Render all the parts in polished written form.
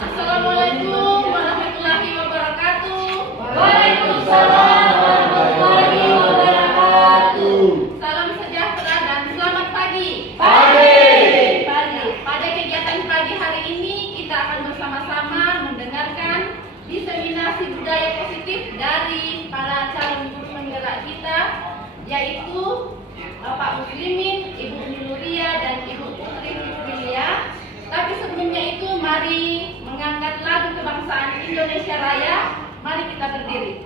Assalamualaikum warahmatullahi wabarakatuh. Waalaikumsalam warahmatullahi wabarakatuh. Salam sejahtera dan selamat pagi. Pagi. Pada kegiatan pagi hari ini kita akan bersama-sama mendengarkan diseminasi budaya positif dari para calon guru penggerak kita, yaitu Bapak Muslimin, Ibu Nuria dan Ibu Putri Fitrilia. Tapi sebelumnya itu mari mengangkat lagu kebangsaan Indonesia Raya. Mari kita berdiri.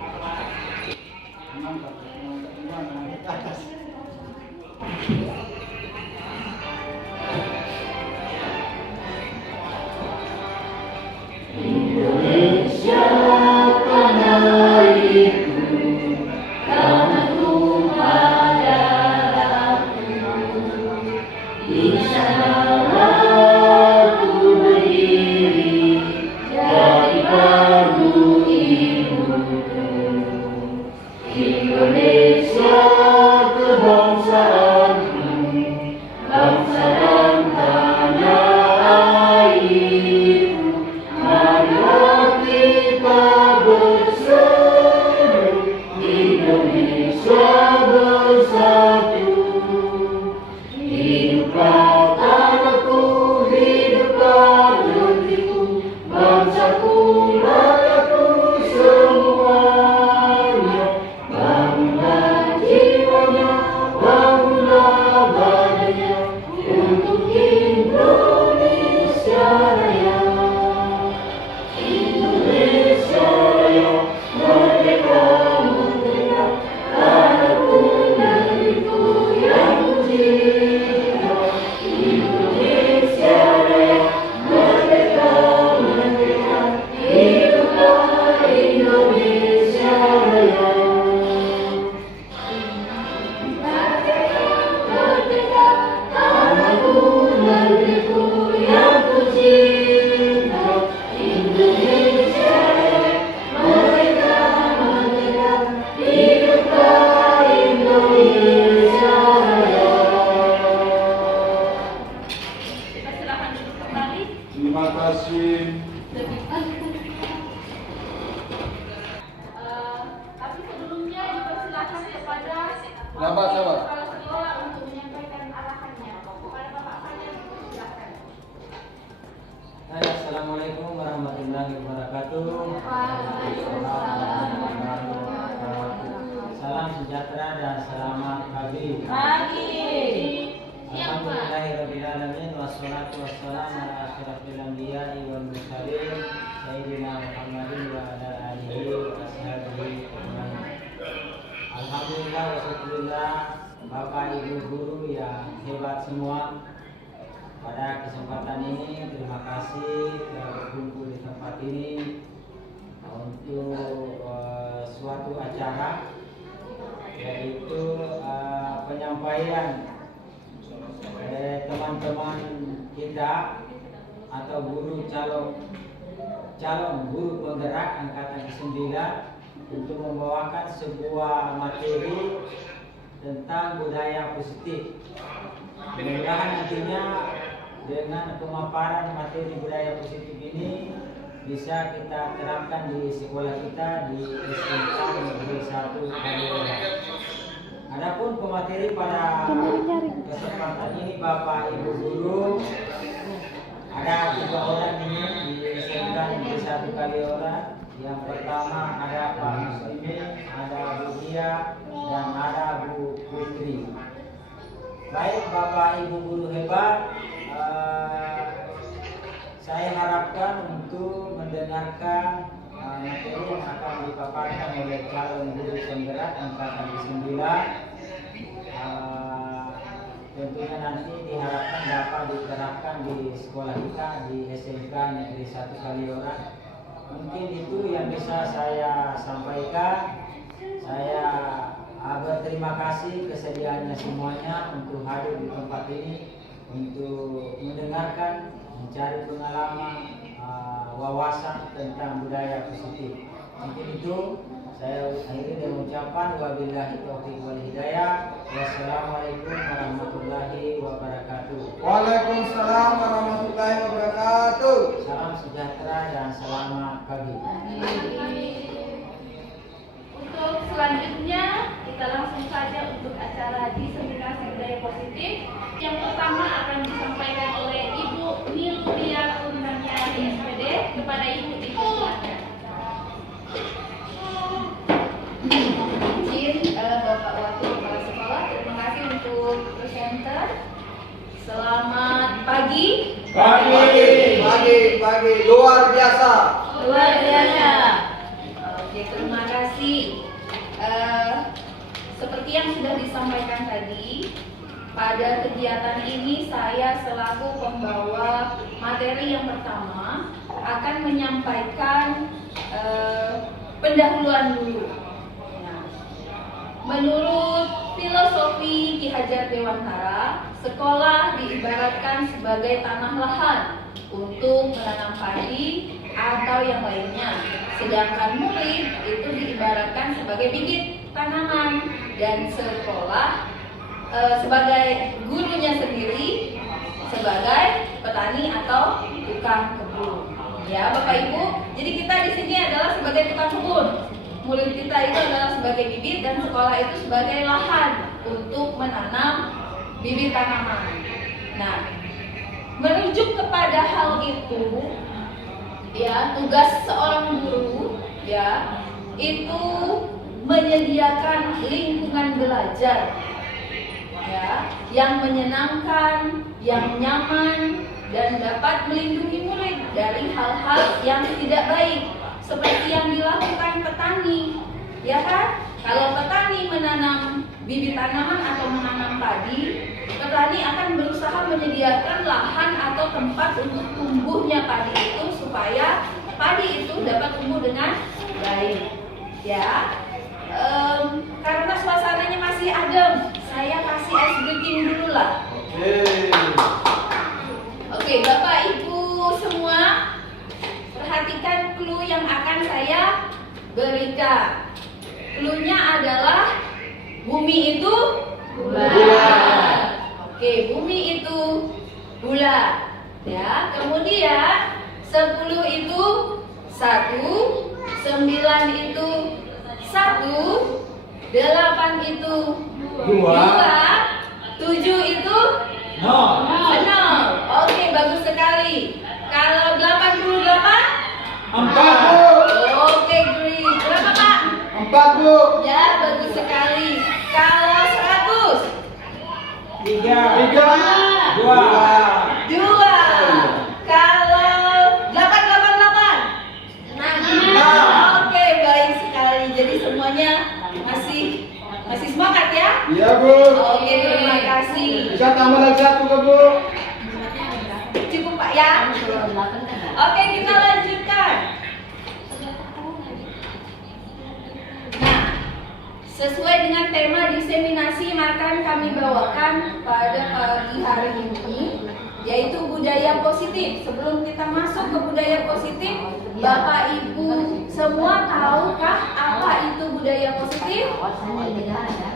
Indonesia tanah airku, tanahku darahku, di sanalah ku berdiri, jadi baru ibuku. Indonesia kebangsaanku, bangsa dan tanah airku. Marilah kita bersatu, Indonesia bersatu. Hiduplah tanahku, hiduplah negeriku, bangsaku, rakyatku semuanya. Bangunlah jiwanya, bangunlah badannya, untuk Indonesia Raya. Indonesia Raya, merdeka, merdeka, tanahku, negeriku yang kucinta. Indonesia Raya, merdeka, merdeka, hiduplah Indonesia Raya. Merdeka, merdeka, tanahku, negeriku yang kucinta. Indonesia Raya, merdeka, merdeka, hiduplah Indonesia Raya. Kita silakan duduk kembali. Terima kasih. Tapi sebelumnya dipersilakan kepada Sabar. kepala sekolah untuk menyampaikan arahannya. Kepada Bapak Fajar dipersilakan. Assalamualaikum warahmatullahi wabarakatuh. Salam sejahtera dan selamat pagi. Alhamdulillahirrabbilalamin. Wassalatu wassalamu ala asyrafil anbiya'i wal mursalin Sayyidina Muhammadin wa ala alihi wa ashabihi ajma'in. Alhamdulillah wa syukurillah, Bapak Ibu guru yang hebat semua. Pada kesempatan ini terima kasih telah berkumpul di tempat ini untuk suatu acara, yaitu penyampaian teman-teman kita atau guru calon guru penggerak angkatan ke-9 untuk membawakan sebuah materi tentang budaya positif. Mudah-mudahan nantinya dengan pemaparan materi budaya positif ini bisa kita terapkan di sekolah kita di SMK Negeri 1 Kaliurang. Adapun pemateri pada kesempatan ini Bapak Ibu guru, ada 3 orang ini di SMK Negeri 1 Kaliurang. Yang pertama ada Pak Muslimin, ada Bu Dia, dan ada Bu Putri. Baik Bapak Ibu guru hebat, saya harapkan untuk mendengarkan materi yang akan dipaparkan oleh calon guru penggerak angkatan ke-9. Tentunya nanti diharapkan dapat diterapkan di sekolah kita di SMK Negeri 1 Kaliurang. Mungkin itu yang bisa saya sampaikan. Saya berterima kasih kesediaannya semuanya untuk hadir di tempat ini untuk mendengarkan, mencari pengalaman, wawasan tentang budaya positif. Mungkin itu Saya akhiri dengan ucapan wabillahi taufiq wal hidayah. Wassalamualaikum warahmatullahi wabarakatuh. Waalaikumsalam warahmatullahi wabarakatuh. Salam sejahtera dan selamat pagi. Untuk selanjutnya kita langsung saja untuk acara diseminasi budaya positif. Yang pertama akan disampaikan oleh Ibu Niluria Kurniawati SPD. Kepada Ibu silakan. Izin Bapak Wakil Kepala Sekolah, terima kasih untuk presenter. Selamat pagi. Pagi, luar biasa. Luar biasa. Oke, terima kasih. Seperti yang sudah disampaikan tadi, pada kegiatan ini saya selaku pembawa materi yang pertama akan menyampaikan pendahuluan dulu. Nah, menurut filosofi Ki Hajar Dewantara, sekolah diibaratkan sebagai tanah lahan untuk menanam padi atau yang lainnya. Sedangkan murid itu diibaratkan sebagai bibit tanaman dan sekolah sebagai gurunya sendiri sebagai petani atau tukang kebun. Ya, Bapak Ibu. Jadi kita di sini adalah sebagai tukang kebun. Murid kita itu adalah sebagai bibit dan sekolah itu sebagai lahan untuk menanam bibit tanaman. Nah, merujuk kepada hal itu, ya, tugas seorang guru, ya, itu menyediakan lingkungan belajar, ya, yang menyenangkan, yang nyaman, dan dapat melindungi murid dari hal-hal yang tidak baik, seperti yang dilakukan petani, ya kan? Kalau petani menanam bibit tanaman atau menanam padi, petani akan berusaha menyediakan lahan atau tempat untuk tumbuhnya padi itu supaya padi itu dapat tumbuh dengan baik. Ya, karena suasananya masih adem, saya kasih ice breaking dulu lah. Oke, Bapak Ibu semua, perhatikan clue yang akan saya berikan. Clue-nya adalah bumi itu bulat. Oke, bumi itu bulat. Ya, kemudian 10 itu 1, 9 itu 1, 8 itu 2, 7 itu 0. Oke, bagus sekali. Kalau 88? 4, Bu. Oke, great. Berapa, Pak? 4, Bu. Ya, bagus sekali. Kalau 100? 3, 2. 2. Kalau 888? 6. Oke, baik sekali. Jadi semuanya masih semangat ya? Iya, Bu. Oke, terima kasih. Bisa tambah lagi 1 ke, Bu? Cukup, Pak ya? Oke, kita lanjutkan. Nah, sesuai dengan tema diseminasi yang akan kami bawakan pada pagi hari ini, yaitu budaya positif. Sebelum kita masuk ke budaya positif, Bapak Ibu semua tahukah apa itu budaya positif?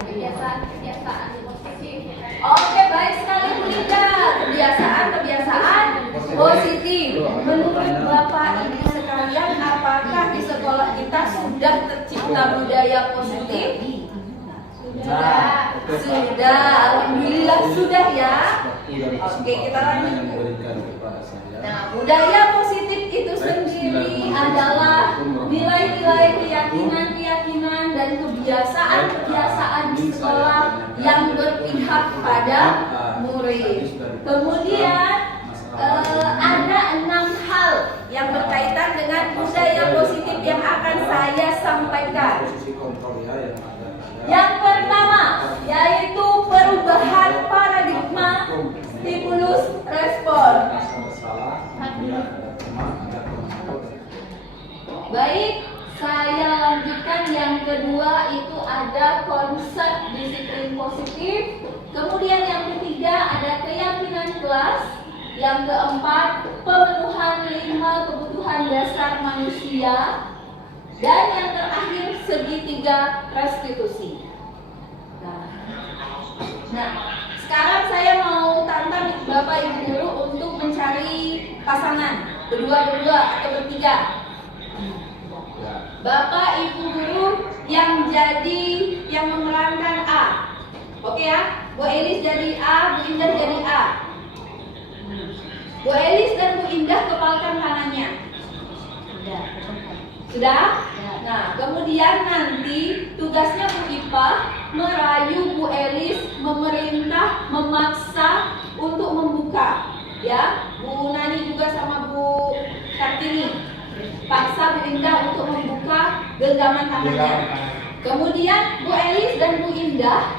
Kebiasaan positif. Oke, baik sekali Bu Linda. Kebiasaan positif. Menurut Bapak Ibu sekalian, apakah di sekolah kita sudah tercipta budaya positif? Sudah. Alhamdulillah sudah ya. Oke, kita lanjut. Nah, budaya positif itu sendiri adalah nilai-nilai keyakinan dan kebiasaan di sekolah yang berpihak pada murid. Kemudian ada 6 hal yang berkaitan dengan budaya positif yang akan saya sampaikan. Yang pertama yaitu perubahan paradigma stimulus respon. Baik, saya lanjutkan. Yang kedua itu ada konsep disiplin positif. Kemudian yang ketiga ada keyakinan kelas. Yang keempat, pemenuhan 5 kebutuhan dasar manusia. Dan yang terakhir segitiga restitusi. Nah, sekarang saya mau tantang Bapak Ibu guru untuk mencari pasangan berdua atau bertiga. Bapak Ibu guru yang memerankan A. Oke ya, Bu Elis jadi A, Bu Indah jadi A. Bu Elis dan Bu Indah kepalkan tangannya. Sudah? Nah, kemudian nanti tugasnya Bu Ipa merayu Bu Elis, memerintah, memaksa untuk membuka. Ya, Bu Nani juga sama Bu Kartini. Paksa Bu Indah untuk membuka genggaman tangannya. Kemudian Bu Elis dan Bu Indah,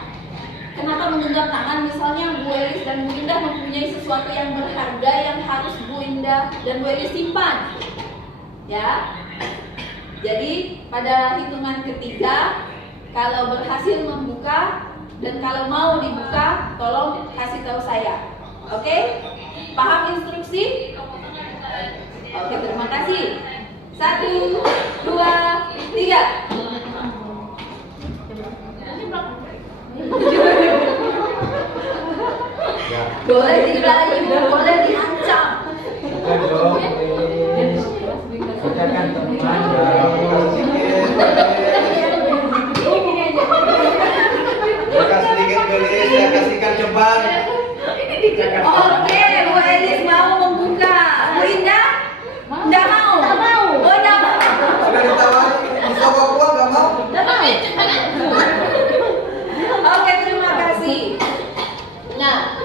kenapa menggenggam tangan? Misalnya Bu Elis dan Bu Indah mempunyai sesuatu yang berharga yang harus Bu Indah dan Bu Elis simpan. Ya. Jadi pada hitungan ketiga, kalau berhasil membuka dan kalau mau dibuka, tolong kasih tahu saya. Oke? Paham instruksi? Oke, terima kasih. 1, 2, 3. Boleh dirayu, boleh diancam. Bukan dong, kita kan teman ya. Buka sedikit gelis, saya kasihkan cepat. Oke, Bu Elis mau membuka. Bu Indah? Nggak mau? Oh, nggak mau. Sudah ditawar, disobok gua nggak mau. Oke, terima kasih. Nah,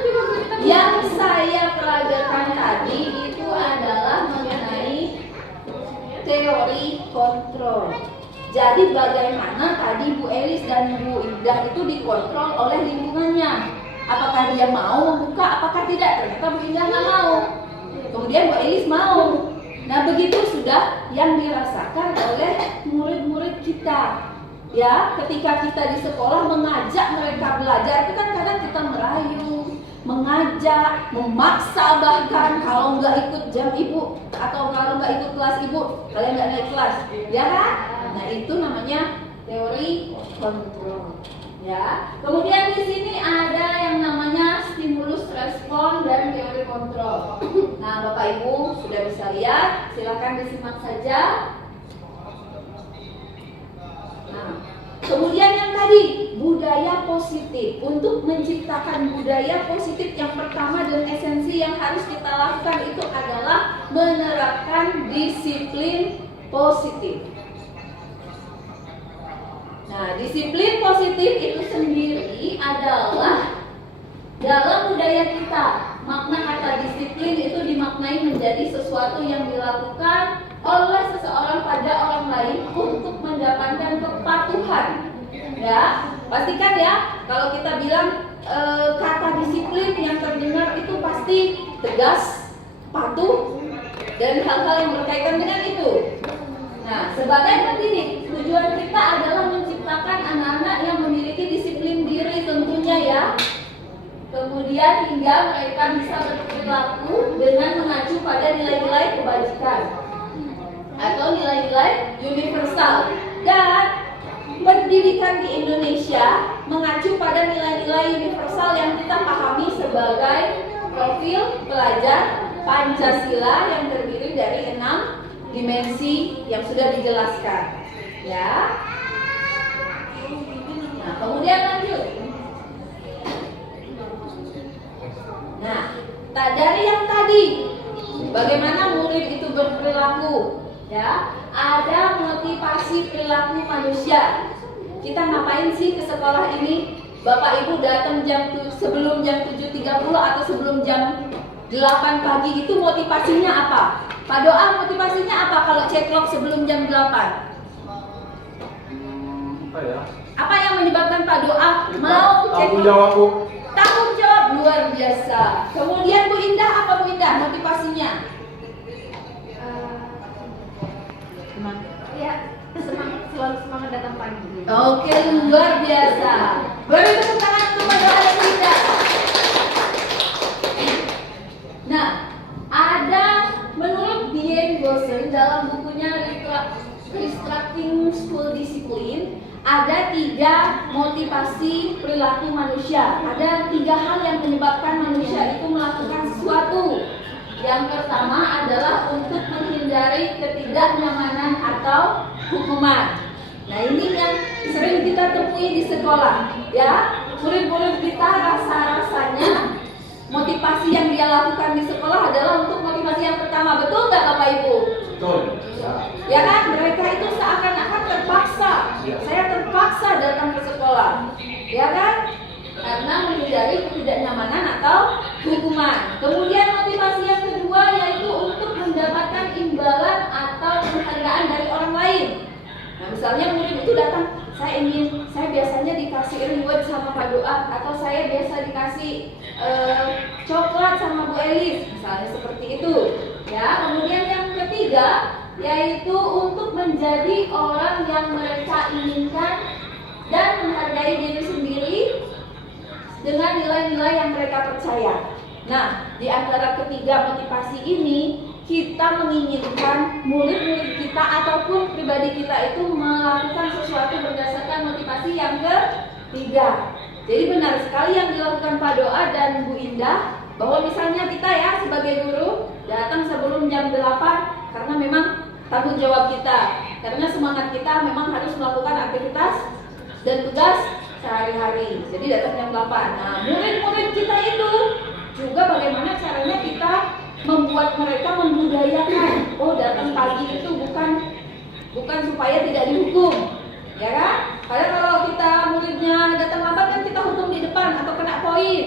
yang saya peragakan tadi itu adalah mengenai teori kontrol. Jadi bagaimana tadi Bu Elis dan Bu Indah itu dikontrol oleh lingkungannya. Apakah dia mau membuka, apakah tidak? Ternyata Bu Indah nggak mau. Kemudian Bu Elis mau. Nah, begitu sudah yang dirasakan oleh murid-murid kita. Ya, ketika kita di sekolah mengajak mereka belajar, itu kan kadang kita merayu, mengajak, memaksa, bahkan kalau nggak ikut jam ibu atau kalau nggak ikut kelas ibu, kalian nggak naik kelas, ya kan? Nah, itu namanya teori kontrol. Ya, kemudian di sini ada yang namanya stimulus respon dan teori kontrol. Nah, Bapak Ibu sudah bisa lihat, silakan disimak saja. Nah, kemudian yang tadi budaya positif. Untuk menciptakan budaya positif yang pertama dan esensi yang harus kita lakukan itu adalah menerapkan disiplin positif. Nah, disiplin positif itu sendiri adalah dalam budaya kita. Makna kata disiplin itu dimaknai menjadi sesuatu yang dilakukan oleh seseorang pada orang lain untuk mendapatkan kepatuhan. Ya, pastikan ya kalau kita bilang kata disiplin yang terdengar itu pasti tegas, patuh, dan hal-hal yang berkaitan dengan itu. Nah, sebagai pendidik, tujuan kita adalah menciptakan anak-anak yang memiliki disiplin diri tentunya ya. Kemudian hingga mereka bisa berperilaku dengan mengacu pada nilai-nilai kebajikan atau nilai-nilai universal. Dan pendidikan di Indonesia mengacu pada nilai-nilai universal yang kita pahami sebagai profil pelajar Pancasila yang terdiri dari 6 dimensi yang sudah dijelaskan, ya. Nah, kemudian lanjut. Nah, dari yang tadi, bagaimana murid itu berperilaku, ya? Ada motivasi perilaku manusia. Kita ngapain sih ke sekolah ini? Bapak Ibu datang sebelum jam 7.30 atau sebelum jam 8 pagi itu motivasinya apa? Pak Doa motivasinya apa kalau ceklok sebelum jam 8? Apa ya? Apa yang menyebabkan Pak Doa mau Tanggung ceklok? jawab, Bu. Tanggung jawab luar biasa. Kemudian Bu Indah apa Bu Indah motivasinya? Ya, selalu semangat datang pagi. Oke, luar biasa. Beri tepuk tangan untuk Pak Doa dan Bu Indah. Nah, ada menurut Diane Gosling dalam bukunya Restructuring School Discipline, ada 3 motivasi perilaku manusia. Ada 3 hal yang menyebabkan manusia itu melakukan sesuatu. Yang pertama adalah untuk menghindari ketidaknyamanan atau hukuman. Nah, ini yang sering kita temui di sekolah, ya. Murid-murid kita rasa-rasanya motivasi yang dia lakukan di sekolah adalah untuk motivasi yang pertama. Betul nggak Bapak Ibu? Betul. Ya kan, mereka itu seakan-akan terpaksa. Saya terpaksa datang ke sekolah, ya kan? Karena menghindari ketidaknyamanan atau hukuman. Kemudian motivasi yang kedua yaitu untuk mendapatkan imbalan atau penghargaan dari orang lain. Nah, misalnya murid itu datang, saya biasanya dikasih reward sama Pak Doa, atau saya biasa dikasih coklat sama Bu Elis, misalnya seperti itu. Ya, kemudian yang ketiga yaitu untuk menjadi orang yang mereka inginkan dan menghargai diri sendiri dengan nilai-nilai yang mereka percaya. Nah, di antara ketiga motivasi ini, kita menginginkan murid-murid kita ataupun pribadi kita itu melakukan sesuatu berdasarkan motivasi yang ketiga. Jadi benar sekali yang dilakukan Pak Doa dan Bu Indah, bahwa misalnya kita ya sebagai guru datang sebelum jam 8 karena memang tanggung jawab kita, karena semangat kita memang harus melakukan aktivitas dan tugas sehari-hari. Jadi datang jam 8. Nah, murid-murid kita itu juga bagaimana caranya kita membuat mereka membudayakan. Oh, datang pagi itu bukan supaya tidak dihukum, ya kan? Padahal kalau kita muridnya datang lambat kan kita hukum di depan atau kena poin.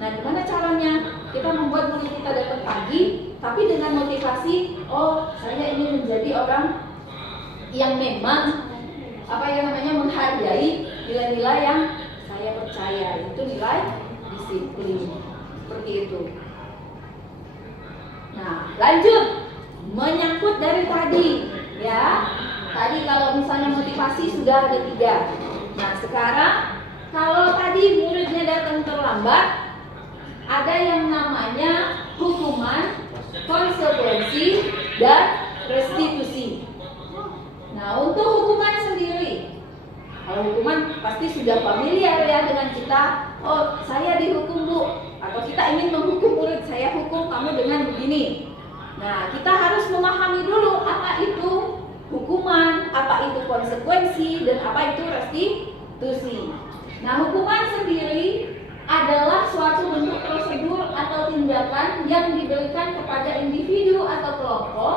Nah, gimana caranya kita membuat murid kita datang pagi, tapi dengan motivasi, oh, saya ingin menjadi orang yang memang menghargai nilai-nilai yang saya percaya, itu nilai disiplin, seperti itu. Nah, lanjut menyangkut dari tadi, ya. Tadi kalau misalnya motivasi sudah ada 3. Nah, sekarang kalau tadi muridnya datang terlambat, ada yang namanya hukuman, konsekuensi, dan restitusi. Nah, untuk hukuman sendiri, kalau hukuman pasti sudah familiar ya dengan kita. Oh, saya dihukum Bu, atau kita ingin menghukum murid, saya hukum kamu dengan begini. Nah, kita harus memahami dulu apa itu hukuman, apa itu konsekuensi, dan apa itu restitusi. Nah, hukuman sendiri adalah suatu bentuk prosedur atau tindakan yang diberikan kepada individu atau kelompok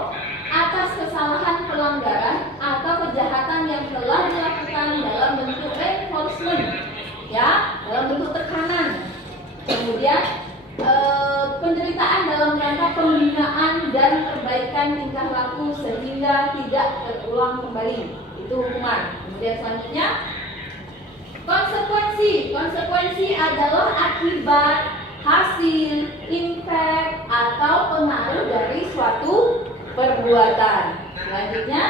atas kesalahan pelanggaran atau kejahatan yang telah dilakukan dalam bentuk reinforcement, ya, dalam bentuk tekanan. Kemudian penderitaan dalam rangka pembinaan dan perbaikan tingkah laku sehingga tidak terulang kembali. Itu hukuman. Kemudian selanjutnya konsekuensi. Konsekuensi adalah akibat, hasil, impact atau pengaruh dari suatu perbuatan. Selanjutnya,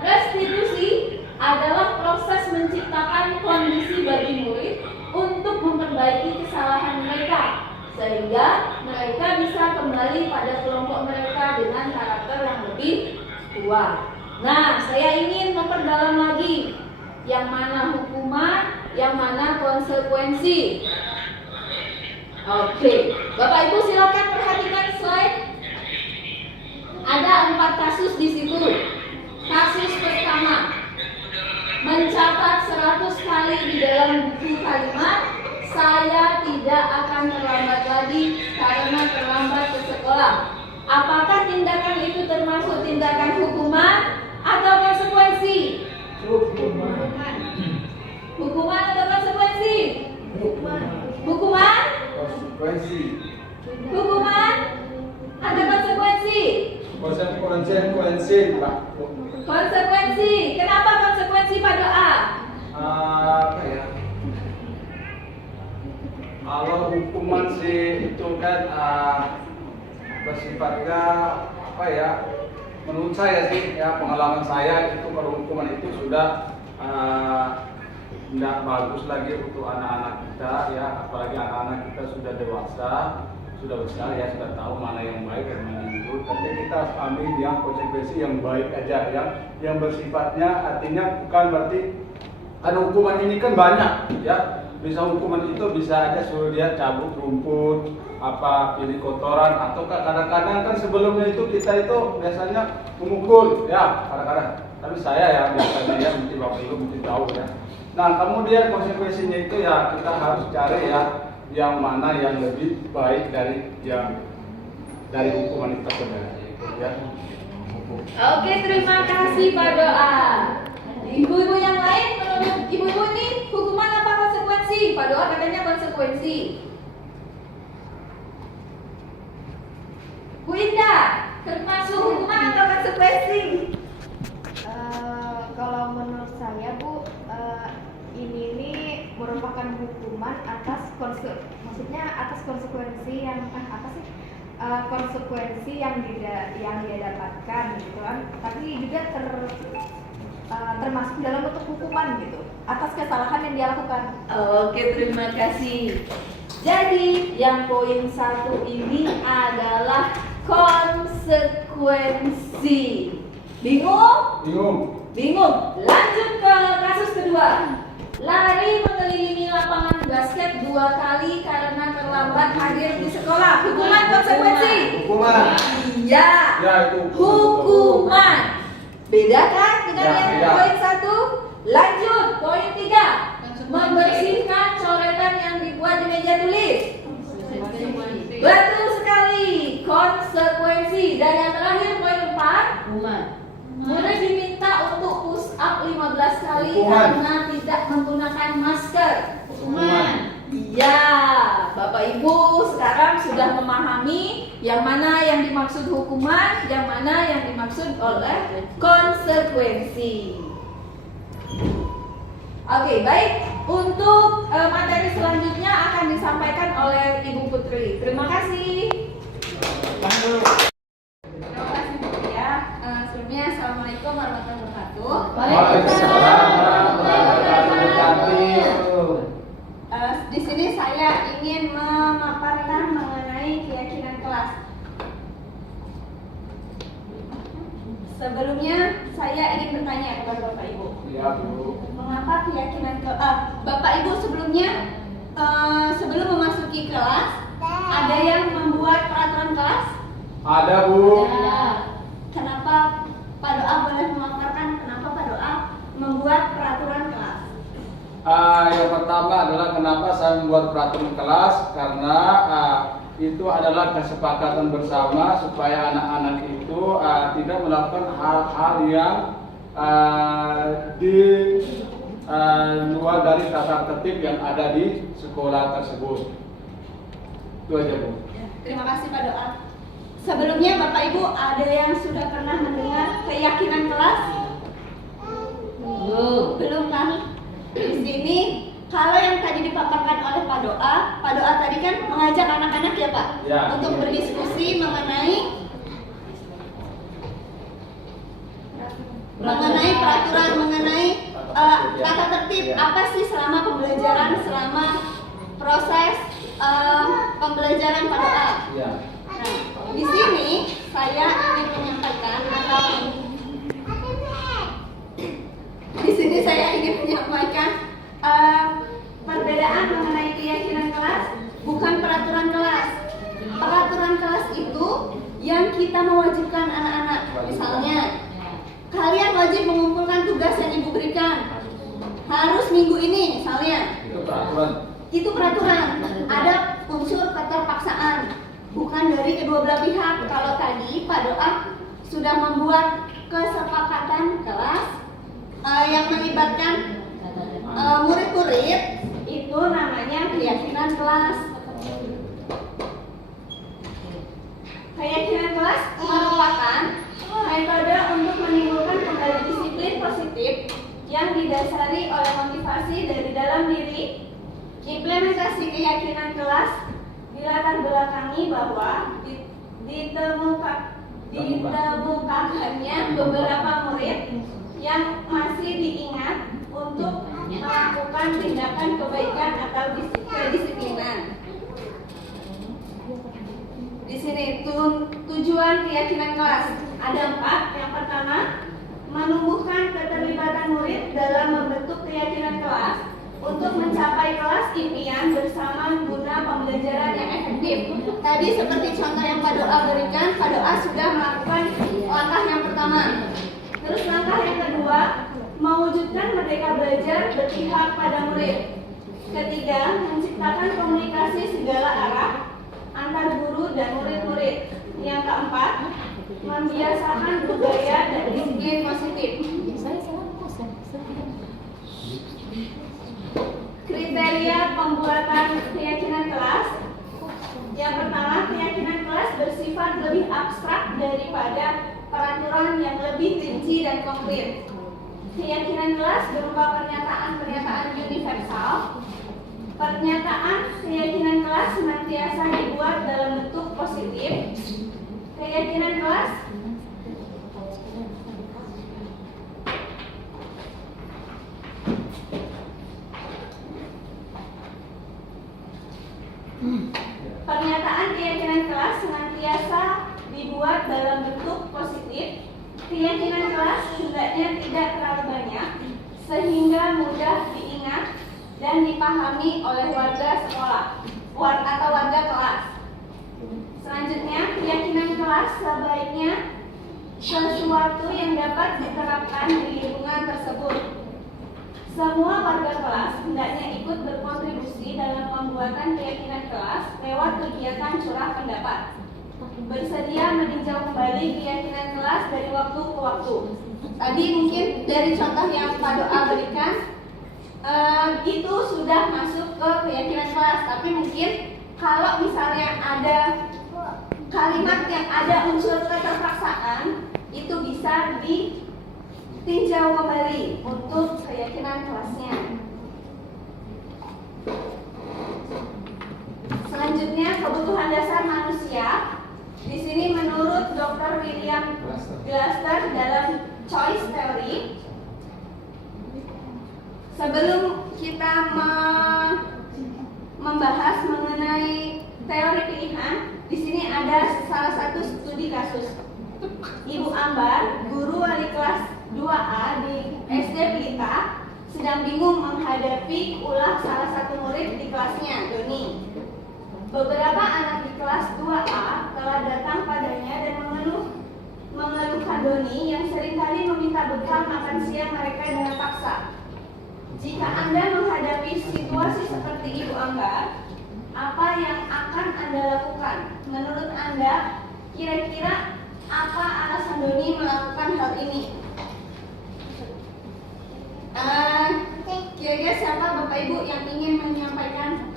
restitusi adalah proses menciptakan kondisi bagi murid untuk memperbaiki kesalahan mereka sehingga mereka bisa kembali pada kelompok mereka dengan karakter yang lebih kuat. Nah, saya ingin memperdalam lagi yang mana hukuman, yang mana konsekuensi. Oke, Bapak Ibu silakan perhatikan slide. Ada 4 kasus di situ. Kasus pertama, mencatat 100 kali di dalam buku kalimat, saya tidak akan terlambat lagi karena terlambat ke sekolah. Apakah tindakan itu termasuk tindakan hukuman atau konsekuensi? Hukuman atau konsekuensi? Hukuman? Konsekuensi. Hukuman atau konsekuensi? Konsekuensi, Pak. Konsekuensi. Kenapa konsekuensi Pak Doa? Apa ya? Kalau hukuman sih itu kan bersifatnya apa ya? Menurut saya sih, ya pengalaman saya itu kalau hukuman itu sudah tidak bagus lagi untuk anak-anak kita, ya apalagi anak-anak kita sudah dewasa, sudah besar ya, sudah tahu mana yang baik dan mana yang buruk. tersebut, tapi kita harus ambil yang konsekuensi yang baik aja, yang bersifatnya artinya bukan berarti kan hukuman ini kan banyak ya. Bisa hukuman itu bisa aja suruh dia cabut rumput, apa pilih kotoran, atau kadang-kadang kan sebelumnya itu kita itu biasanya memukul ya kadang-kadang. Tapi saya ya biasanya ya mungkin Bapak Ibu mungkin tahu ya. Nah kemudian konsekuensinya itu ya kita harus cari ya yang mana yang lebih baik dari hukuman itu sebenarnya ya. Oke, terima kasih Pak Doa. Ibu-ibu yang lain, menurut ibu-ibu ini hukuman apa konsekuensi? Pak Doa katanya konsekuensi. Bu Indah, termasuk hukuman atau konsekuensi? Kalau menurut saya Bu, ini nih merupakan hukuman atas konsekuensi yang konsekuensi yang dia dapatkan gitu kan, tapi juga termasuk dalam bentuk hukuman gitu atas kesalahan yang dia lakukan. Oke, terima kasih. Jadi yang poin 1 ini adalah konsekuensi. Bingung? Bingung. Lanjut ke kasus kedua. Lari mengelilingi lapangan basket 2 kali karena terlambat hadir di sekolah. Hukuman konsekuensi? Hukuman. Iya. Ya itu. Hukuman. Beda kan dengan Ya, yang beda. poin 1? Lanjut, poin 3. Membersihkan coretan yang dibuat di meja tulis. Betul sekali. Konsekuensi. Dan yang terakhir poin 4. Murid diminta untuk push up 15 kali Hukuman. karena tidak menggunakan masker. Hukuman. Iya, Bapak Ibu sekarang sudah memahami yang mana yang dimaksud hukuman, yang mana yang dimaksud oleh konsekuensi. Oke, baik. Untuk materi selanjutnya akan disampaikan oleh Ibu Putri. Terima kasih. Terima kasih Bu ya. Sebelumnya Assalamualaikum warahmatullahi wabarakatuh. Waalaikumsalam warahmatullahi wabarakatuh. Di sini saya ingin memaparkan mengenai keyakinan kelas. Sebelumnya saya ingin bertanya kepada Bapak Ibu. Iya Bu. Mengapa keyakinan Bapak Ibu sebelumnya sebelum memasuki kelas ada yang membuat peraturan kelas? Ada Bu. Kenapa Pak Doa boleh memaparkan kenapa Pak Doa membuat peraturan kelas? Yang pertama adalah kenapa saya membuat peraturan kelas, karena itu adalah kesepakatan bersama supaya anak-anak itu tidak melakukan hal-hal yang di luar dari tata tertib yang ada di sekolah tersebut. Itu aja Bu. Terima kasih Pak Doa. Sebelumnya Bapak Ibu ada yang sudah pernah mendengar keyakinan kelas? Belum kan? Di sini kalau yang tadi dipaparkan oleh Pak Doa tadi kan mengajak anak-anak ya Pak, Ya. untuk berdiskusi mengenai peraturan, mengenai tata tertib apa sih selama pembelajaran, selama proses pembelajaran Pak Doa. Ya. Nah, di sini saya ingin menyampaikan perbedaan mengenai keyakinan kelas, bukan peraturan kelas. Peraturan kelas itu yang kita mewajibkan anak-anak. Misalnya, kalian wajib mengumpulkan tugas yang ibu berikan. Harus minggu ini, misalnya. Itu peraturan. Itu peraturan. Ada unsur keterpaksaan, bukan dari kedua belah pihak. Kalau tadi Pak Doa sudah membuat kesepakatan kelas yang melibatkan murid-murid, itu namanya keyakinan kelas. Keyakinan kelas merupakan metode untuk menimbulkan kembali disiplin positif yang didasari oleh motivasi dari dalam diri. Implementasi keyakinan kelas dilatar belakangi bahwa ditemukannya beberapa murid yang masih diingat untuk melakukan tindakan kebaikan atau kedisiplinan. Di Di sini tujuan keyakinan kelas ada 4. Yang pertama, menumbuhkan keterlibatan murid dalam membentuk keyakinan kelas untuk mencapai kelas impian bersama guna pembelajaran yang efektif. Tadi seperti contoh yang Pak Doa berikan, Pak Doa sudah melakukan langkah yang pertama. Terus langkah yang kedua, mewujudkan merdeka belajar berpihak pada murid. Ketiga, menciptakan komunikasi segala arah antar guru dan murid-murid. Yang keempat, membiasakan budaya dan disiplin positif. Kriteria pembuatan keyakinan kelas. Yang pertama, keyakinan kelas bersifat lebih abstrak daripada peraturan yang lebih rinci dan konkret. Keyakinan kelas berupa pernyataan-pernyataan universal. Pernyataan keyakinan kelas senantiasa dibuat dalam bentuk positif. Keyakinan kelas Pernyataan keyakinan kelas senantiasa dibuat dalam bentuk positif. Keyakinan kelas hendaknya tidak terlalu banyak sehingga mudah diingat dan dipahami oleh warga sekolah atau warga kelas. Selanjutnya, keyakinan kelas sebaiknya sesuatu yang dapat diterapkan di lingkungan tersebut. Semua warga kelas hendaknya ikut berkontribusi dalam pembuatan keyakinan kelas lewat kegiatan curah pendapat. Bersedia meninjau kembali keyakinan kelas dari waktu ke waktu. Tadi mungkin dari contoh yang Pak Doa berikan, itu sudah masuk ke keyakinan kelas. Tapi mungkin kalau misalnya ada kalimat yang ada unsur keterpaksaan, itu bisa ditinjau kembali untuk keyakinan kelasnya. Selanjutnya, kebutuhan dasar manusia. Di sini menurut Dr. William Glasser dalam Choice Theory, sebelum kita membahas mengenai teori pilihan, di sini ada salah satu studi kasus. Ibu Ambar, guru wali kelas 2A di SD Pelita, sedang bingung menghadapi ulah salah satu murid di kelasnya, Doni. Beberapa anak di kelas 2A telah datang padanya dan mengeluhkan Doni yang seringkali meminta bekal makan siang mereka dengan paksa. Jika Anda menghadapi situasi seperti Ibu Ambar, apa yang akan Anda lakukan? Menurut Anda, kira-kira apa alasan Doni melakukan hal ini? Kira-kira siapa Bapak Ibu yang ingin menyampaikan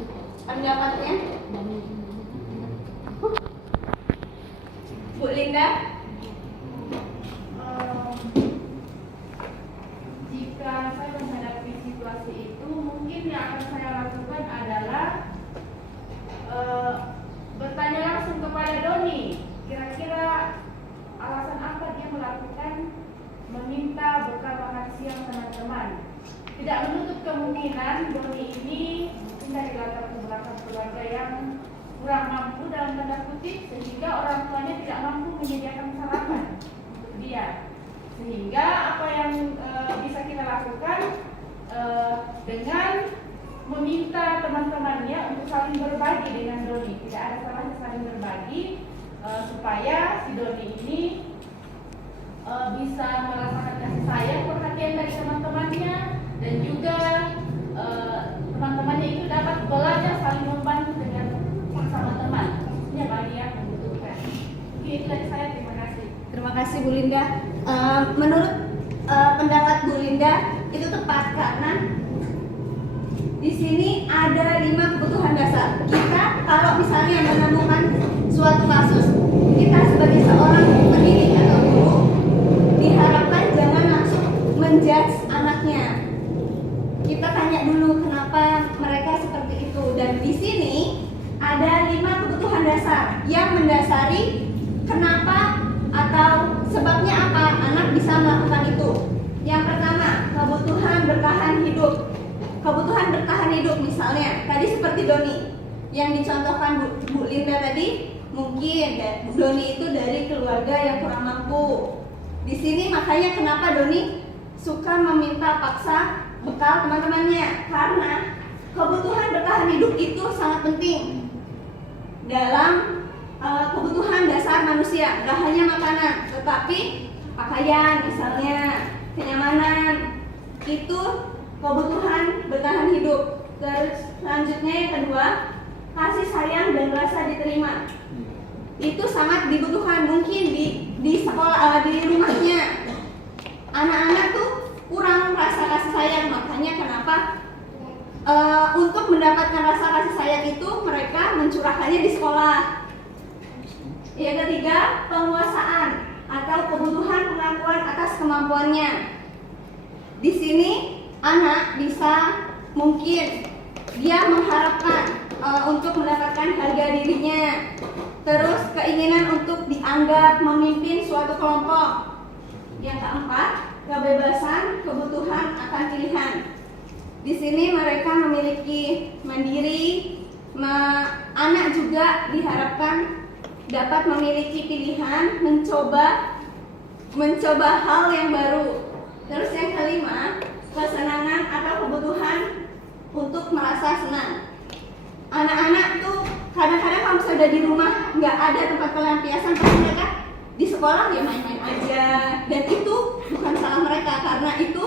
pendapatnya? Bu Linda? Jika saya menghadapi situasi itu, mungkin yang akan saya lakukan adalah bertanya langsung kepada Doni, kira-kira alasan apa dia melakukan meminta bekal makan siang teman-teman. Tidak menutup kemungkinan Doni ini dari latar belakang keluarga yang kurang mampu dalam tanda kutip, sehingga orang tuanya tidak mampu menyediakan sarapan untuk dia. Sehingga apa yang bisa kita lakukan dengan meminta teman-temannya untuk saling berbagi dengan Doni. Tidak ada salahnya saling berbagi supaya si Doni ini bisa merasakan kasih sayang, perhatian dari teman-temannya, dan juga teman-temannya itu dapat belajar saling membantu dengan sama teman, khususnya bagi yang membutuhkan. Mungkin itu dari saya, terima kasih. Terima kasih Bu Linda. Menurut pendapat Bu Linda itu tepat karena di sini ada 5 kebutuhan dasar. Kita kalau misalnya menemukan suatu kasus, kita sebagai seorang pendidik atau guru diharapkan jangan langsung menjudge anaknya. Kita tanya dulu kenapa mereka seperti itu, dan di sini ada 5 kebutuhan dasar yang mendasari kenapa atau sebabnya apa anak bisa melakukan itu. Yang pertama, kebutuhan bertahan hidup. Kebutuhan bertahan hidup misalnya tadi seperti Doni yang dicontohkan Bu Linda tadi, mungkin Doni itu dari keluarga yang kurang mampu. Di sini makanya kenapa Doni suka meminta paksa bekal teman-temannya, karena kebutuhan bertahan hidup itu sangat penting dalam kebutuhan dasar manusia. Gak hanya makanan, tetapi pakaian misalnya, kenyamanan, itu kebutuhan bertahan hidup. Terus selanjutnya yang kedua, kasih sayang dan rasa diterima. Itu sangat dibutuhkan. Mungkin di sekolah, di rumahnya anak-anak tuh kurang rasa kasih sayang, makanya kenapa untuk mendapatkan rasa kasih sayang itu mereka mencurahkannya di sekolah. Yang ketiga, penguasaan atau kebutuhan pengakuan atas kemampuannya. Di sini anak bisa mungkin dia mengharapkan untuk mendapatkan harga dirinya, terus keinginan untuk dianggap memimpin suatu kelompok. Yang keempat, kebebasan kebutuhan akan pilihan. Di sini mereka memiliki mandiri, anak juga diharapkan dapat memiliki pilihan, mencoba hal yang baru. Terus yang kelima, kesenangan atau kebutuhan untuk merasa senang. Anak-anak tuh kadang-kadang kalau misalnya di rumah nggak ada tempat pelampiasan, pasti mereka di sekolah ya main-main aja, dan itu bukan salah mereka, karena itu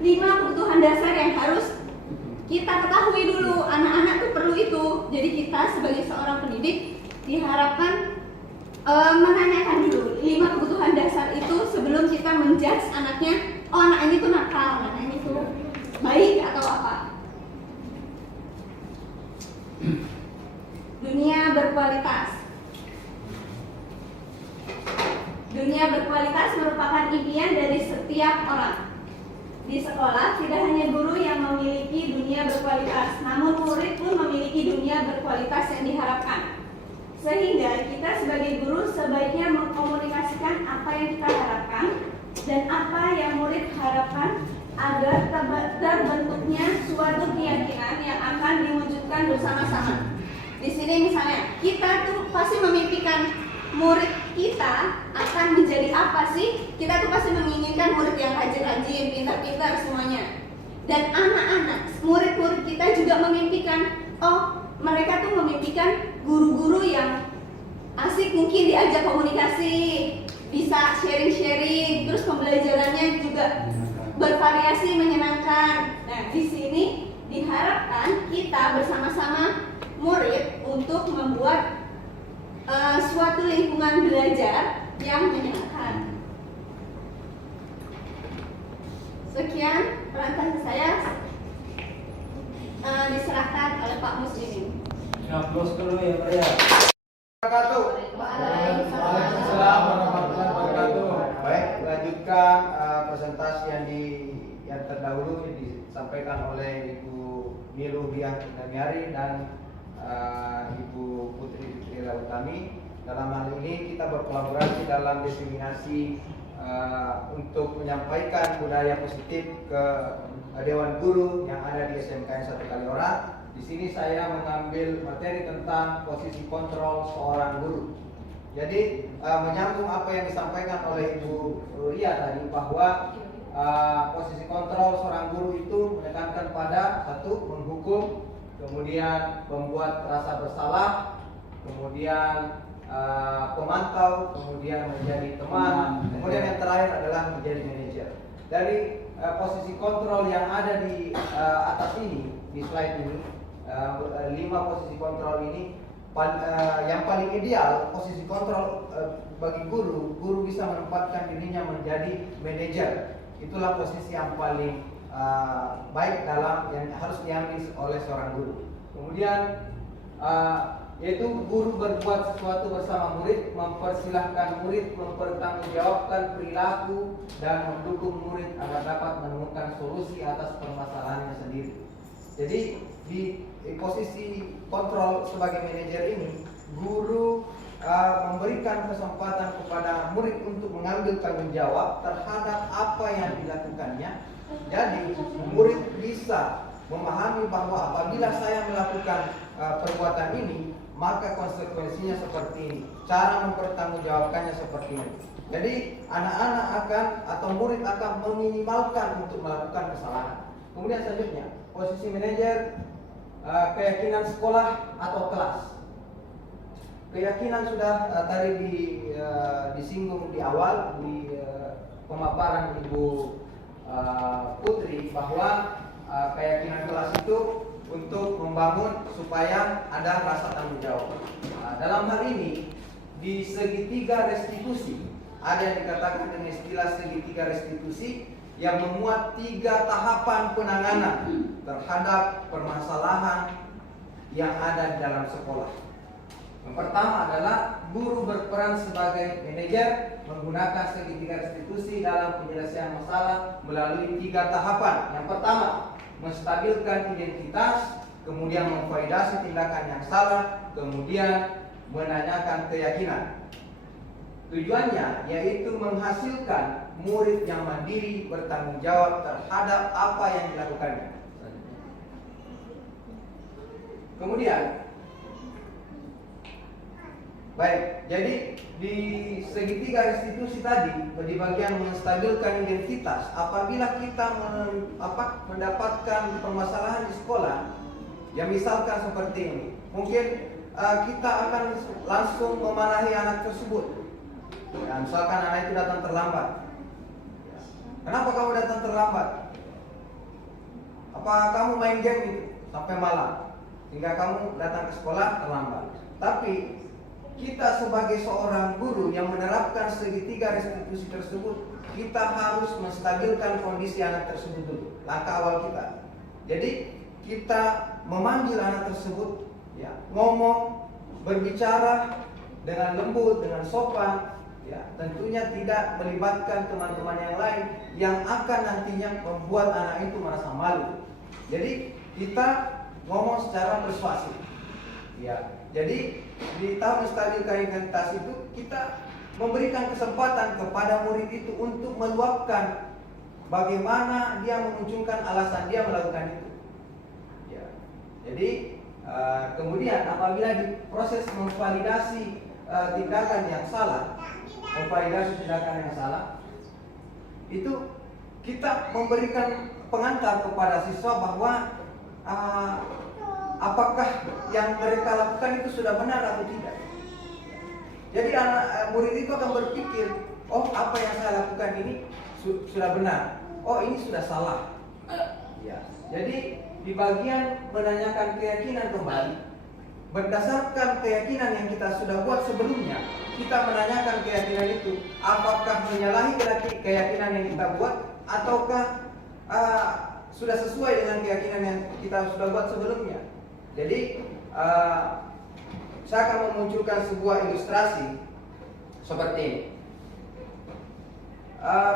5 kebutuhan dasar yang harus kita ketahui dulu. Anak-anak tuh perlu itu. Jadi kita sebagai seorang pendidik diharapkan menanyakan dulu 5 kebutuhan dasar itu sebelum kita menjudge anaknya. Oh, anak ini tuh nakal, anak ini tuh baik atau apa. Dunia berkualitas. Dunia berkualitas merupakan impian dari setiap orang. Di sekolah tidak hanya guru yang memiliki dunia berkualitas, namun murid pun memiliki dunia berkualitas yang diharapkan. Sehingga kita sebagai guru sebaiknya mengkomunikasikan apa yang kita harapkan dan apa yang murid harapkan agar terbentuknya suatu keyakinan yang akan diwujudkan bersama-sama. Di sini misalnya kita tuh pasti memimpikan murid kita akan menjadi apa sih? Kita tuh pasti menginginkan murid yang rajin-rajin, pintar-pintar semuanya. Dan anak-anak, murid-murid kita juga memimpikan, mereka tuh memimpikan guru-guru yang asik, mungkin diajak komunikasi, bisa sharing-sharing, terus pembelajarannya juga bervariasi, menyenangkan. Nah, di sini diharapkan kita bersama-sama murid untuk membuat suatu lingkungan belajar yang menyenangkan. Sekian presentasi saya, diserahkan oleh Pak Muslimin. Aplaus dulu ya, Maria. Waalaikumsalam warahmatullahi wabarakatuh. Baik, lanjutkan presentasi yang terdahulu yang disampaikan oleh Ibu Niluhiah Damiari dan Ibu Putri Utami. Dalam hal ini kita berkolaborasi dalam diseminasi untuk menyampaikan budaya positif ke Dewan Guru yang ada di SMKN 1 Kaliora. Di sini saya mengambil materi tentang posisi kontrol seorang guru. Jadi menyambung apa yang disampaikan oleh Ibu Ria tadi, bahwa posisi kontrol seorang guru itu menekankan pada satu, menghukum, kemudian membuat rasa bersalah, kemudian pemantau, kemudian menjadi teman, kemudian yang terakhir adalah menjadi manajer. Dari posisi kontrol yang ada di atas ini, di slide ini, 5 posisi kontrol ini, yang paling ideal posisi kontrol bagi guru bisa menempatkan dirinya menjadi manajer. Itulah posisi yang paling baik dalam yang harus diambil oleh seorang guru. Kemudian yaitu guru berbuat sesuatu bersama murid, mempersilahkan murid mempertanggungjawabkan perilaku dan mendukung murid agar dapat menemukan solusi atas permasalahannya sendiri. Jadi di posisi kontrol sebagai manajer ini, guru memberikan kesempatan kepada murid untuk mengambil tanggung jawab terhadap apa yang dilakukannya. Jadi murid bisa memahami bahwa apabila saya melakukan perbuatan ini, maka konsekuensinya seperti ini. Cara mempertanggungjawabkannya seperti ini. Jadi anak-anak akan atau murid akan meminimalkan untuk melakukan kesalahan. Kemudian selanjutnya, posisi manajer, keyakinan sekolah atau kelas. Keyakinan sudah tadi disinggung di awal di pemaparan Ibu Putri bahwa keyakinan kelas itu untuk membangun supaya ada rasa tanggung jawab. Dalam hal ini di segitiga restitusi ada yang dikatakan dengan istilah segitiga restitusi yang memuat 3 tahapan penanganan terhadap permasalahan yang ada di dalam sekolah. Yang pertama adalah guru berperan sebagai manajer menggunakan segitiga restitusi dalam penyelesaian masalah melalui 3 tahapan. Yang pertama, menstabilkan identitas, kemudian memvalidasi tindakan yang salah, kemudian menanyakan keyakinan. Tujuannya yaitu menghasilkan murid yang mandiri bertanggung jawab terhadap apa yang dilakukannya. Kemudian, baik, jadi di segitiga restitusi tadi, di bagian menstabilkan identitas, apabila kita mendapatkan permasalahan di sekolah, ya misalkan seperti ini, mungkin kita akan langsung memarahi anak tersebut. Ya, misalkan anak itu datang terlambat. Kenapa kamu datang terlambat? Apa kamu main game itu sampai malam hingga kamu datang ke sekolah terlambat? Tapi kita sebagai seorang guru yang menerapkan segitiga restitusi tersebut, kita harus menstabilkan kondisi anak tersebut dulu. Langkah awal kita. Jadi kita memanggil anak tersebut, ya, ngomong, berbicara dengan lembut, dengan sopan, ya, tentunya tidak melibatkan teman-teman yang lain yang akan nantinya membuat anak itu merasa malu. Jadi kita ngomong secara persuasif, ya. Jadi di tahap menstabilkan identitas itu kita memberikan kesempatan kepada murid itu untuk meluapkan bagaimana dia memunculkan alasan dia melakukan itu. Ya. Jadi kemudian apabila di proses memvalidasi tindakan yang salah, itu kita memberikan pengantar kepada siswa bahwa apakah yang mereka lakukan itu sudah benar atau tidak. Jadi anak murid itu akan berpikir, oh apa yang saya lakukan ini sudah benar, oh ini sudah salah. Ya. Jadi di bagian menanyakan keyakinan kembali, berdasarkan keyakinan yang kita sudah buat sebelumnya, kita menanyakan keyakinan itu apakah menyalahi keyakinan yang kita buat ataukah sudah sesuai dengan keyakinan yang kita sudah buat sebelumnya. Jadi saya akan memunculkan sebuah ilustrasi seperti ini.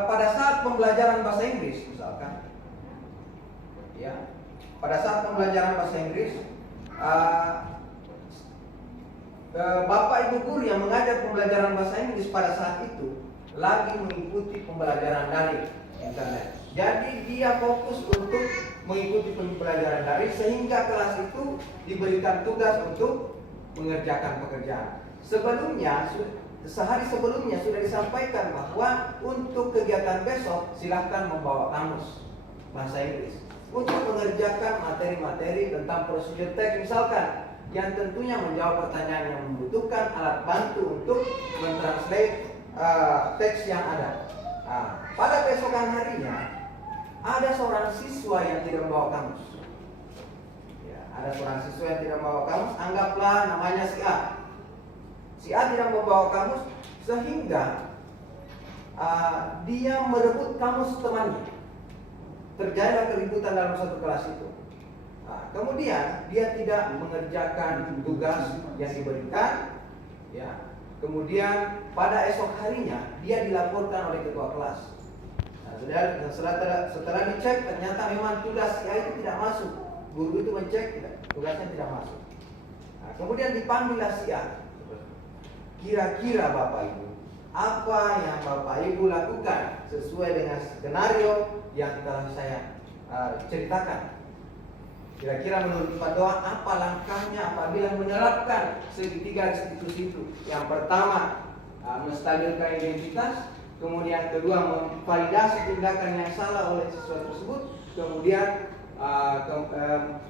Pada saat pembelajaran bahasa Inggris misalkan, ya, pada saat pembelajaran bahasa Inggris, Bapak Ibu guru yang mengajar pembelajaran bahasa Inggris pada saat itu lagi mengikuti pembelajaran dari internet. Jadi dia fokus untuk mengikuti pembelajaran daring sehingga kelas itu diberikan tugas untuk mengerjakan pekerjaan. Sebelumnya, sehari sebelumnya sudah disampaikan bahwa untuk kegiatan besok silahkan membawa kamus bahasa Inggris untuk mengerjakan materi-materi tentang prosedur teks misalkan, yang tentunya menjawab pertanyaan yang membutuhkan alat bantu untuk mentranslate teks yang ada. Pada keesokan harinya ada seorang siswa yang tidak membawa kamus. Ya, ada seorang siswa yang tidak membawa kamus, anggaplah namanya si A. Si A tidak membawa kamus sehingga dia merebut kamus temannya. Terjadilah keributan dalam satu kelas itu. Kemudian dia tidak mengerjakan tugas yang diberikan, ya. Kemudian pada esok harinya dia dilaporkan oleh ketua kelas. Setelah dicek ternyata memang tugas si A itu tidak masuk. Guru itu mencek tugasnya tidak masuk. Kemudian dipanggillah si A. Kira-kira Bapak Ibu, apa yang Bapak Ibu lakukan sesuai dengan skenario yang telah saya ceritakan? Kira-kira menurut Pak Doa apa langkahnya apabila menerapkan segitiga restitusi itu? Yang pertama, menstabilkan identitas. Kemudian kedua, memvalidasi tindakan yang salah oleh siswa tersebut. Kemudian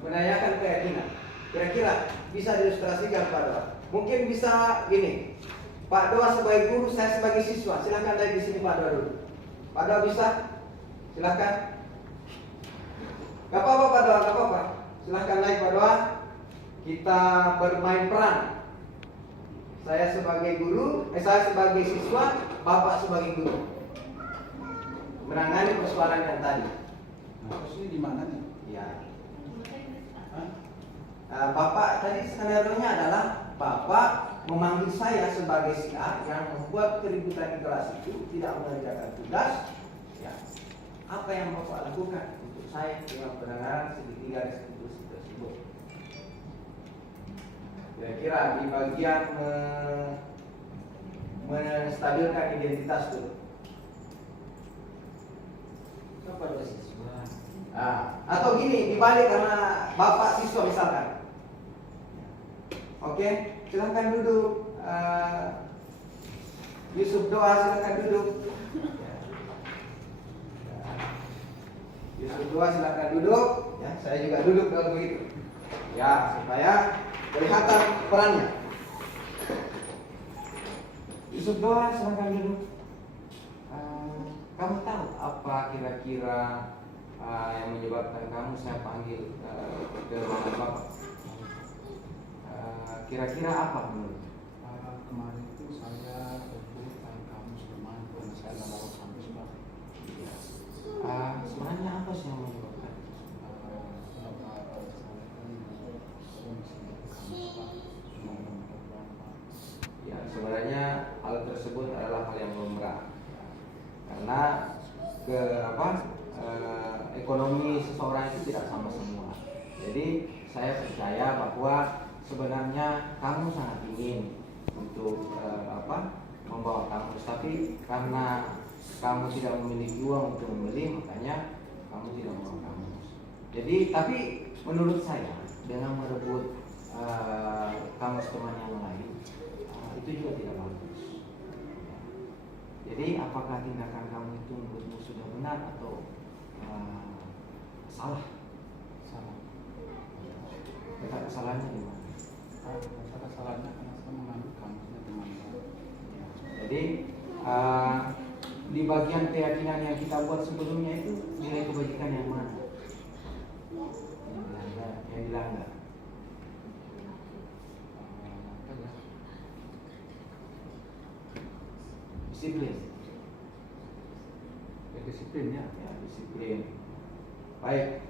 menanyakan keyakinan. Kira-kira bisa diilustrasikan Pak Doa? Mungkin bisa gini, Pak Doa sebagai guru, saya sebagai siswa. Silakan dari di sini Pak Doa dulu. Pak Doa bisa? Silakan. Gak apa-apa Pak Doa, gak apa-apa. Silakan naik Pak Doa. Kita bermain peran. Saya sebagai guru, saya sebagai siswa, Bapak sebagai guru. Menangani persoalan yang tadi. Nah, terus ini di mana nih? Ya. Hah? Bapak tadi skenario-nya adalah Bapak memanggil saya sebagai si A yang membuat keributan di kelas itu, tidak mengerjakan tugas. Ya. Apa yang Bapak lakukan untuk saya dengan penanganan segitiga restitusi tersebut? Kira-kira di bagian menstabilkan identitas itu. Kepada siswa. Atau gini, dibalik karena Bapak siswa misalkan. Oke, silakan duduk. Yusuf Doa silakan duduk. Yusuf Doa silakan duduk. Ya, saya juga duduk kalau begitu. Ya, supaya kelihatan perannya. Yusuf Doa silakan duduk. Kamu tahu apa kira-kira yang menyebabkan kamu saya panggil ke ruangan Bapak? Kira-kira apa menurut? Kemarin itu saya berhutang kamu teman dan saya melawat sampai sebab. Sebenarnya apa sih yang menyebabkan? Ya, sebenarnya hal tersebut adalah hal yang lumrah. Karena ekonomi seseorang itu tidak sama semua. Jadi saya percaya bahwa sebenarnya kamu sangat ingin untuk membawa kamus, tapi karena kamu tidak memiliki uang untuk membeli, makanya kamu tidak membawa kamus. Jadi, tapi menurut saya dengan merebut kamus teman yang lain itu juga tidak bagus. Jadi, apakah tindakan kamu itu menurutmu sudah benar atau salah? Salah. Letak kesalahannya di mana? Kata kesalahannya karena saya mengambil kamusnya teman saya. Jadi di bagian keyakinan yang kita buat sebelumnya itu nilai kebajikan yang mana? Yang dilanggar. Disiplin. Disiplinnya. Ya, disiplin. Baik.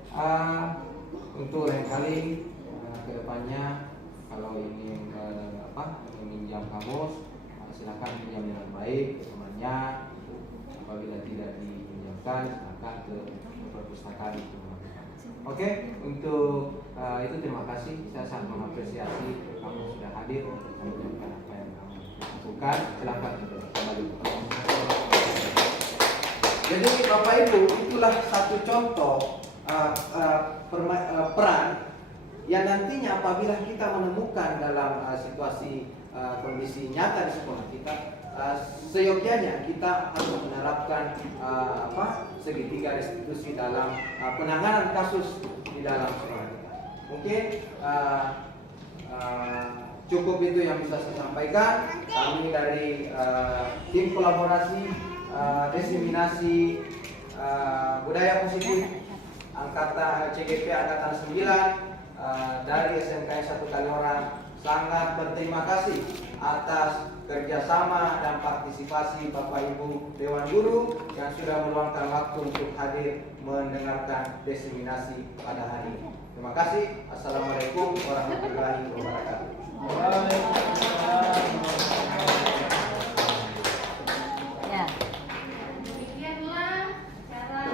Untuk lain kali kedepannya kalau ingin meminjam kamus, silakan pinjam dengan baik ke temannya. Apabila tidak dipinjamkan, silakan ke perpustakaan itu. Oke, untuk itu terima kasih. Saya sangat mengapresiasi kamu sudah hadir untuk menyampaikan apa yang kamu lakukan. Silakan kembali. Jadi Bapak Ibu, itulah satu contoh peran yang nantinya apabila kita menemukan dalam situasi kondisi nyata di sekolah kita, seyogyanya kita harus menerapkan segitiga restitusi dalam penanganan kasus di dalam sekolah kita. Mungkin cukup itu yang bisa saya sampaikan. Kami dari tim kolaborasi diseminasi budaya positif angkatan CGP angkatan 9 dari SMKN 1 Kaliorang sangat berterima kasih atas kerjasama dan partisipasi Bapak Ibu Dewan Guru yang sudah meluangkan waktu untuk hadir mendengarkan diseminasi pada hari ini. Terima kasih. Assalamualaikum warahmatullahi wabarakatuh. Demikianlah cara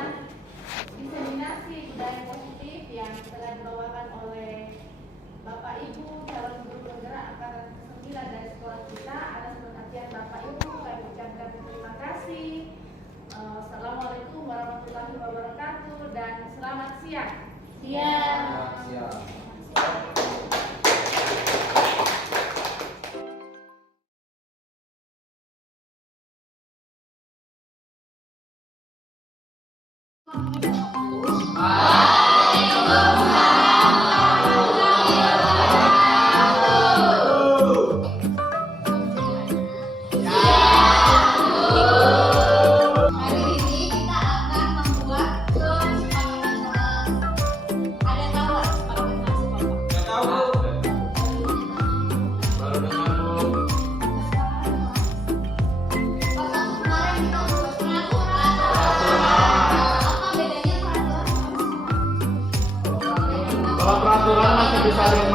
diseminasi budaya positif yang telah dibawakan oleh Bapak Ibu calon guru penggerak angkatan ke-9 dari sekolah kita. Atas perhatian Bapak Ibu kami ucapkan terima kasih. Assalamualaikum warahmatullahi wabarakatuh dan selamat siang. Siap. Siap. Hari ini kita akan membuat lunch makanan kelas. Ada tahu nggak sepakatan nasi kotak? Nggak tahu Bu. Baru dengar Bu. Pas kemarin kita buat peraturan. Apa bedanya peraturan? Kalau peraturan masih bisa ada yang